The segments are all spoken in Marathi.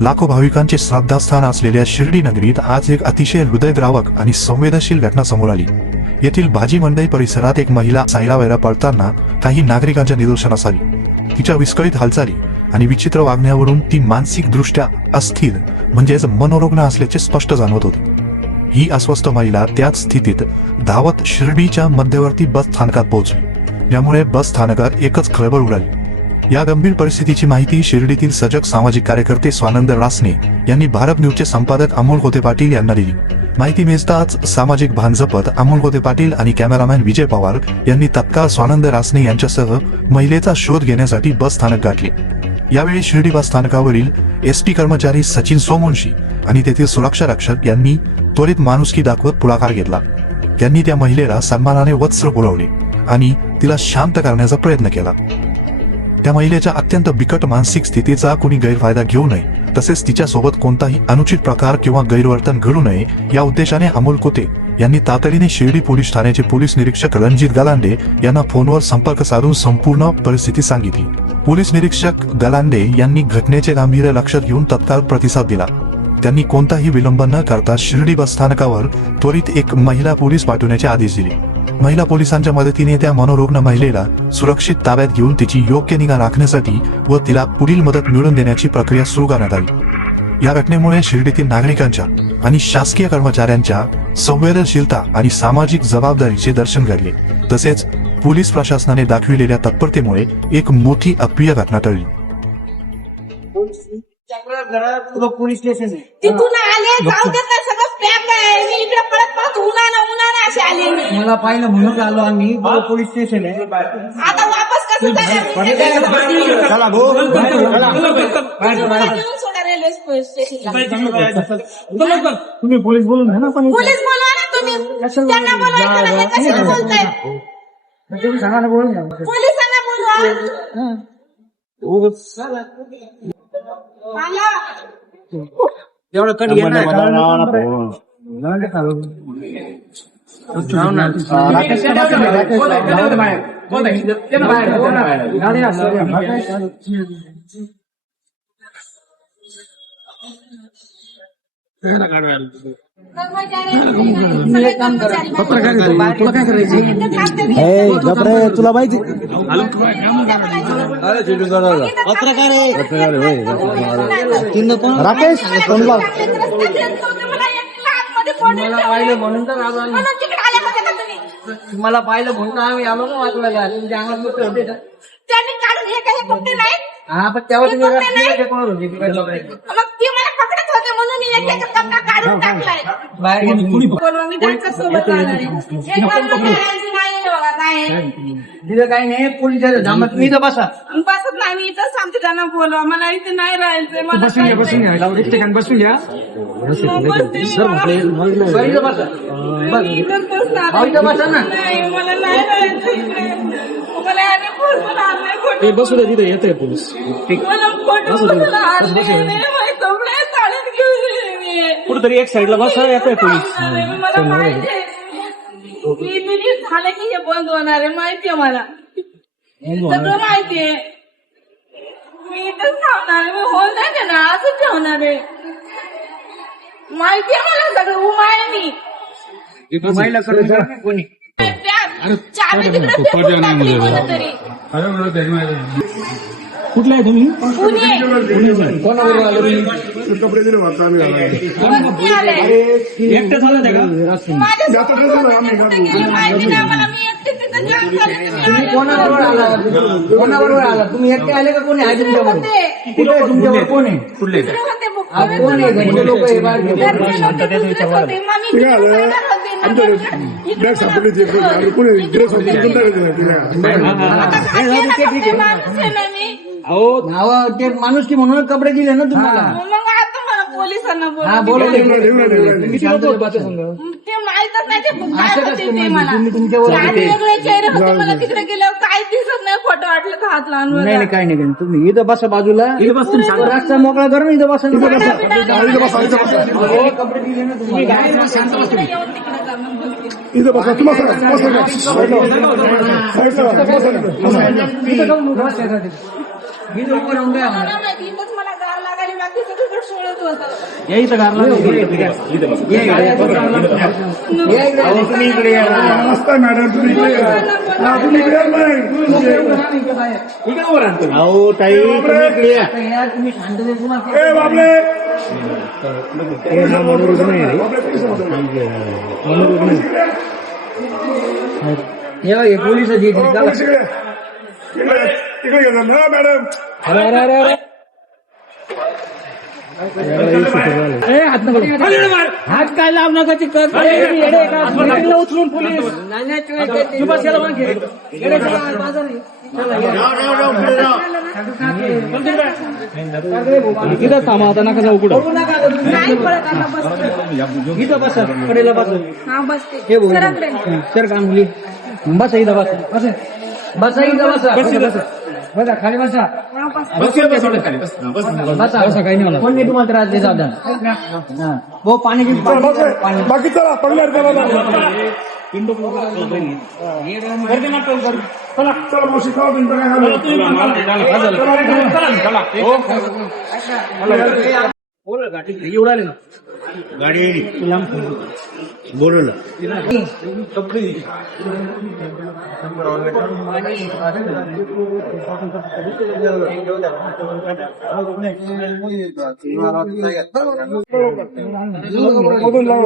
लाखो भाविकांचे श्रद्धास्थान असलेल्या शिर्डी नगरीत आज एक अतिशय हृदयद्रावक आणि संवेदनशील घटना समोर आली। येथील भाजी मंडई परिसरात एक महिला सायरावैरा पळताना काही नागरिकांच्या निदर्शनास आली। तिच्या विस्कळीत हालचाली आणि विचित्र वागण्यावरून ती मानसिक दृष्ट्या अस्थिर म्हणजेच मनोरुग्ण असल्याचे स्पष्ट जाणवत होते। ही अस्वस्थ महिला त्याच स्थितीत धावत शिर्डीच्या मध्यवर्ती बस स्थानकात पोहोचली, ज्यामुळे बस स्थानकात एकच खळबळ उडाली। या गंभीर परिस्थितीची माहिती शिर्डीतील सजग सामाजिक कार्यकर्ते स्वानंद रासने यांनी भारत न्यूजचे संपादक अमोल कोते पाटील यांना दिली। माहिती मिळताच सामाजिक भान जपत अमोल कोते पाटील आणि कॅमेरामॅन विजय पवार यांनी तत्काळ स्वानंद रासने यांच्यासह महिलेचा शोध घेण्यासाठी बस स्थानक गाठले। यावेळी शिर्डी बस स्थानकावरील एसटी कर्मचारी सचिन सोमवंशी आणि तेथील सुरक्षा रक्षक यांनी त्वरित माणुसकी दाखवत पुढाकार घेतला। त्यांनी त्या महिलेला सन्मानाने वस्त्र पुरवले आणि तिला शांत करण्याचा प्रयत्न केला। त्या महिलेच्या अत्यंत बिकट मानसिक स्थितीचा कुणी गैरफायदा घेऊ नये, तसेच तिच्यासोबत कोणताही अनुचित प्रकार किंवा गैरवर्तन घडू नये या उद्देशाने अमोल कोते यांनी तातडीने शिर्डी पोलीस ठाण्याचे पोलीस निरीक्षक रणजित गलांडे यांना फोनवर संपर्क साधून संपूर्ण परिस्थिती सांगितली। पोलीस निरीक्षक गलांडे यांनी घटनेचे गांभीर्य लक्षात घेऊन तत्काळ प्रतिसाद दिला। त्यांनी कोणताही विलंब न करता शिर्डी बस स्थानकावर त्वरित एक महिला पोलीस पाठवण्याचे आदेश दिले। महिला पोलिसांच्या मदतीने त्या मनोरुग्ण महिलेला सुरक्षित ताब्यात घेऊन तिची योग्य निगा राखण्यासाठी व तिला पुढील मदत मिळवून देण्याची प्रक्रिया सुरू करण्यात आली। या घटनेमुळे शिर्डीतील नागरिकांच्या आणि शासकीय कर्मचाऱ्यांच्या संवेदनशीलता आणि सामाजिक जबाबदारीचे दर्शन घडले, तसेच पोलीस प्रशासनाने दाखविलेल्या तत्परतेमुळे एक मोठी अप्रिय घटना टळली। पोलीस स्टेशन आहे तिथून आले जाऊ देत नाही, सगळं पॅक आहे। मी इकडे पळत उन्हानं असे आले मी। मला पाहिलं म्हणून आलो आम्ही। पोलीस स्टेशन आहे आता वापस कसं जाणार? चला भाऊ सोडा रेल्वे स्टेशनला। तुम्ही पोलीस बोलून घ्या ना। पण पोलीस बोलवा ना तुम्ही, त्यांना बोलवायचं ना, हे कशाला बोलताय? तुम्ही सांगा ना, बोलून घ्या। पोलिसांना बोलवा। मला एवढं कट घे ना। तुला काय करायचं? तुला माहिती पत्रकार राकेश कोणला म्हणून तर तुम्हाला पाहिलं म्हणून आम्ही आलो ना वाचवायला। तुमच्या अंगात होते त्यांनी काढून हे काही कुठे नाही। हा, पण तेव्हा तुम्ही मग ती मला पकडत होते म्हणून मी एक कपडा काढून टाकलाय। बोलवा, मी त्यांच्या सोबत राहणार आहे। हे कोण नाही बघा, काय तिथं काही नाही। पोलीस जामत मी तर बसा बसत नाही, मी इथंच थांबते। त्यांना बोलवा, मला इथे नाही राहायचंय। मला बसून घ्या, बसून घ्या, एक ठिकाणी बसून घ्या। बसा ना। नाही, मला नाही राहायचं। मला याने फोन आणलाय, ते बसू द्या, तिथे येतोय पोलीस। मला फोटो आणले, कपडे चालत घेऊन मी कुठेतरी एक साईडला बसा, येतोय पोलीस। मला माहितीये मी झालं की हे बंद होणार आहे, माहितीये मला सगळं माहितीये। मी इथंच थांबणार, मी होल नाही देणार, असंच ठेवणार आहे। माहितीये मला सगळं, उमा आहे मी। महिला कोणी चाबी तिकडे फेकून टाकली कोणीतरी। कुठला आहे तुम्ही? पुणे। कोणाबरोबर आले तुम्ही? कोणी आले? एकटं झालं त्या का? माहिती नाही मला, मी एकटी तिथं जाम झाले। तुम्ही कोणाबरोबर आला? कोणाबरोबर आला? तुम्ही एकटे आले का कोणी आहे तुमच्याबरोबर? कुठे आहे तुमच्याबरोबर? कोण आहे? कुठले कोण आहे? घरचे लोक आहे, बाहेर ते माणूस की म्हणून कपडे दिले ना तुम्हाला। मग आता मला पोलिसांना हा, बोलवले। किती लोक होते? ते माहितच नाही, ते काय होते ते मला। तुम्ही तुमच्यावर वेगळे चेहरे होते, मला तिकडे गेल्यावर काय दिसत नाही। फोटो वाटलं तर हात लावून नाही नाही, काही नाही। तुम्ही इथं बसा बाजूला, रस्ता मोकळा करून इथं बसा। कपडे दिले ना तुम्ही, इथं बसा, इथं उभं राहून द्या। मला गार लागायला लागली, कपडे सोडत होता. या इथं घरला तुम्ही इकडे या. नमस्कार मॅडम, तुम्ही इकडे या. हा, तुम्ही इकडे या नाही. इकडे उभं राहा तुम्ही. अहो ताई तुम्ही इकडे या. तुम्ही शांततेत तुम्हाला ए बाबले, हे पोलीस पोलीस इकडे या. इकडे घ्या ना मॅडम. हात काय लाव नका ते उचलून पोलीस इथं थांबा आता नका जाऊ कुठं नाही पळत आता बसते. इथं बसा कडेला बसा हा बसते. हे बोल सराकडे. सर काम मुली बसा इथं बसा बसा बसा इथं बसा बसा खाली बसा हा बसते. बसा बसा काही नाही होणार कोण नाही तुम्हाला त्रास देत आता हो पाण्याची चला, बस आहे. बाकी चला पडल्यावर चला चला चला मावशी खावा तुमचं काय झालं. एवढा आले ना गाडी बोलवलं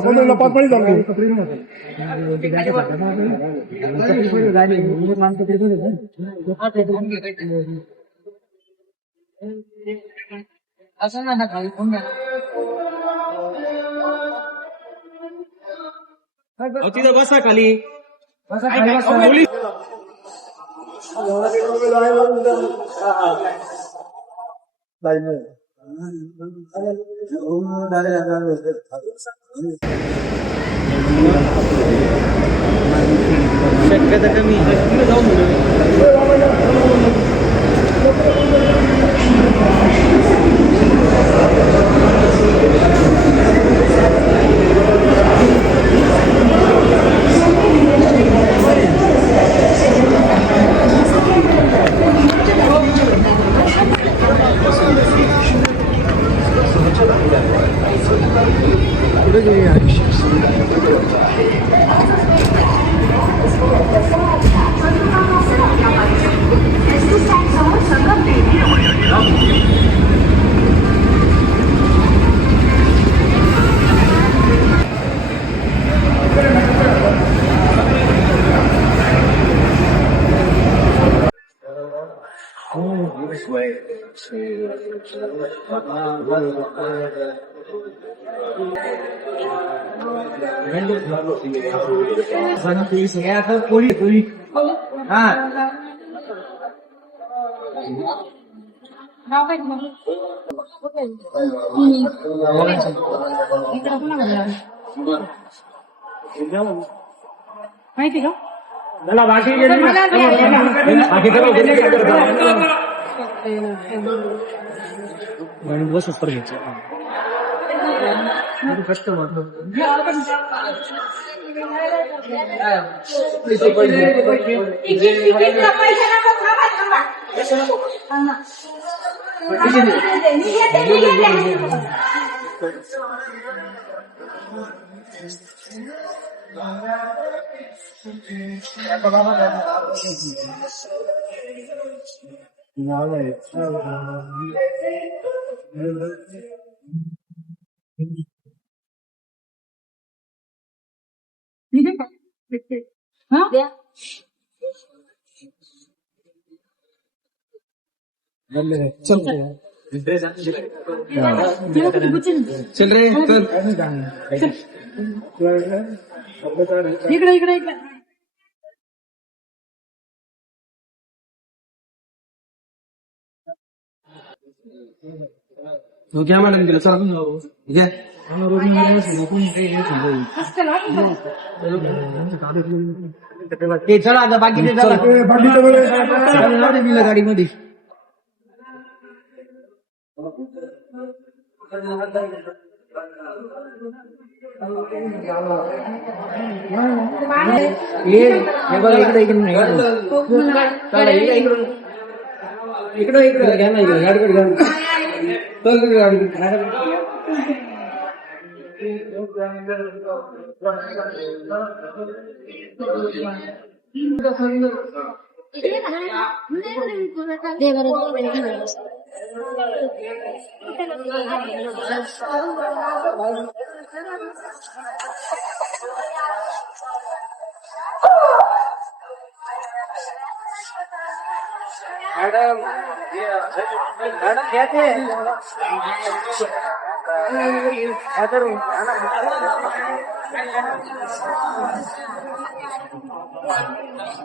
बदलला 5 पाणी झालं. असं ना खाली कोण तिथं बसा खाली बसा खाली बसा शक्यता कमी जाऊन नाव काय तुझं? इकडं कोणाकडे आहे? माहिती का? बसच पर घ्यायचं चल रे इकडे इकडे इकडे तू घ्या मॅडम तिला चला घ्या ते चला आता बाकीचे चला गाडीमध्ये इकडे इकडे घ्या ना इकडे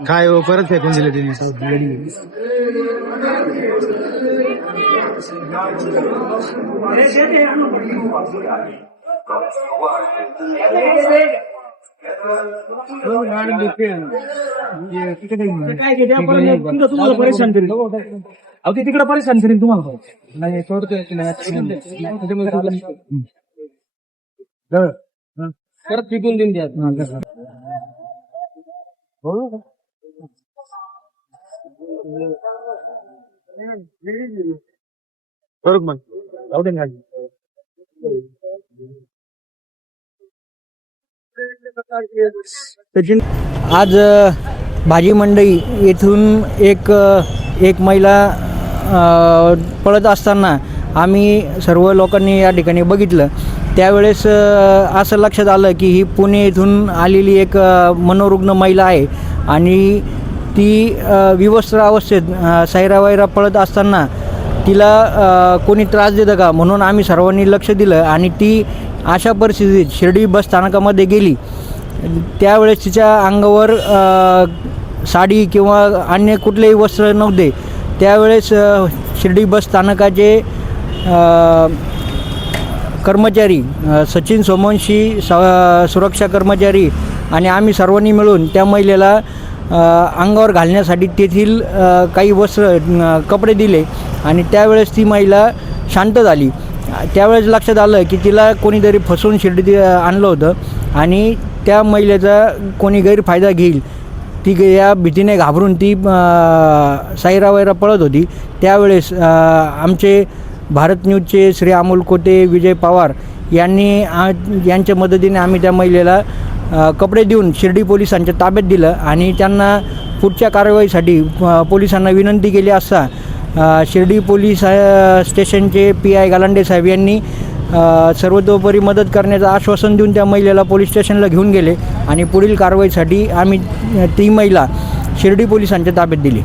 काय हो परत फेकून दिले तिने तुम्हाला परेशान करेल अहो ते तिकडे परेशान करेल तुम्हाला नाही परत पिकून देऊन द्या बरोबर मग जाऊ दे ना. आज भाजी मंडई येथून एक महिला पळत असताना आम्ही सर्व लोकांनी या ठिकाणी बघितलं. त्यावेळेस असं लक्षात आलं की ही पुणे येथून आलेली एक मनोरुग्ण महिला आहे आणि ती विवस्त्र अवस्थेत सैरावैरा पळत असताना तिला कोणी त्रास देतं का म्हणून आम्ही सर्वांनी लक्ष दिलं आणि ती अशा परिस्थितीत शिर्डी बस स्थानकामध्ये गेली. त्यावेळेस तिच्या अंगावर साडी किंवा अन्य कुठलेही वस्त्र नव्हते. त्यावेळेस शिर्डी बस स्थानकाचे कर्मचारी सचिन सोमवंशी सुरक्षा कर्मचारी आणि आम्ही सर्वांनी मिळून त्या महिलेला अंगावर घालण्यासाठी तेथील काही वस्त्र कपडे दिले आणि त्यावेळेस ती महिला शांत झाली. त्यावेळेस लक्षात आलं की तिला कोणीतरी फसवून शिर्डीत आणलं होतं आणि त्या महिलेचा कोणी गैरफायदा घेईल ती या भीतीने घाबरून ती सैरावैरा पळत होती. त्यावेळेस आमचे भारत न्यूजचे श्री अमोल कोटे विजय पवार यांच्या मदतीने आम्ही त्या महिलेला कपडे देऊन शिर्डी पोलिसांच्या ताब्यात दिलं आणि त्यांना पुढच्या कारवाईसाठी पोलिसांना विनंती केली असता शिर्डी पोलीस स्टेशनचे PI गालांडे साहेब यांनी सर्वतोपरी मदत करण्याचं आश्वासन देऊन त्या महिलेला पोलीस स्टेशनला घेऊन गेले आणि पुढील कारवाईसाठी आम्ही ती महिला शिर्डी पोलिसांच्या ताब्यात दिली.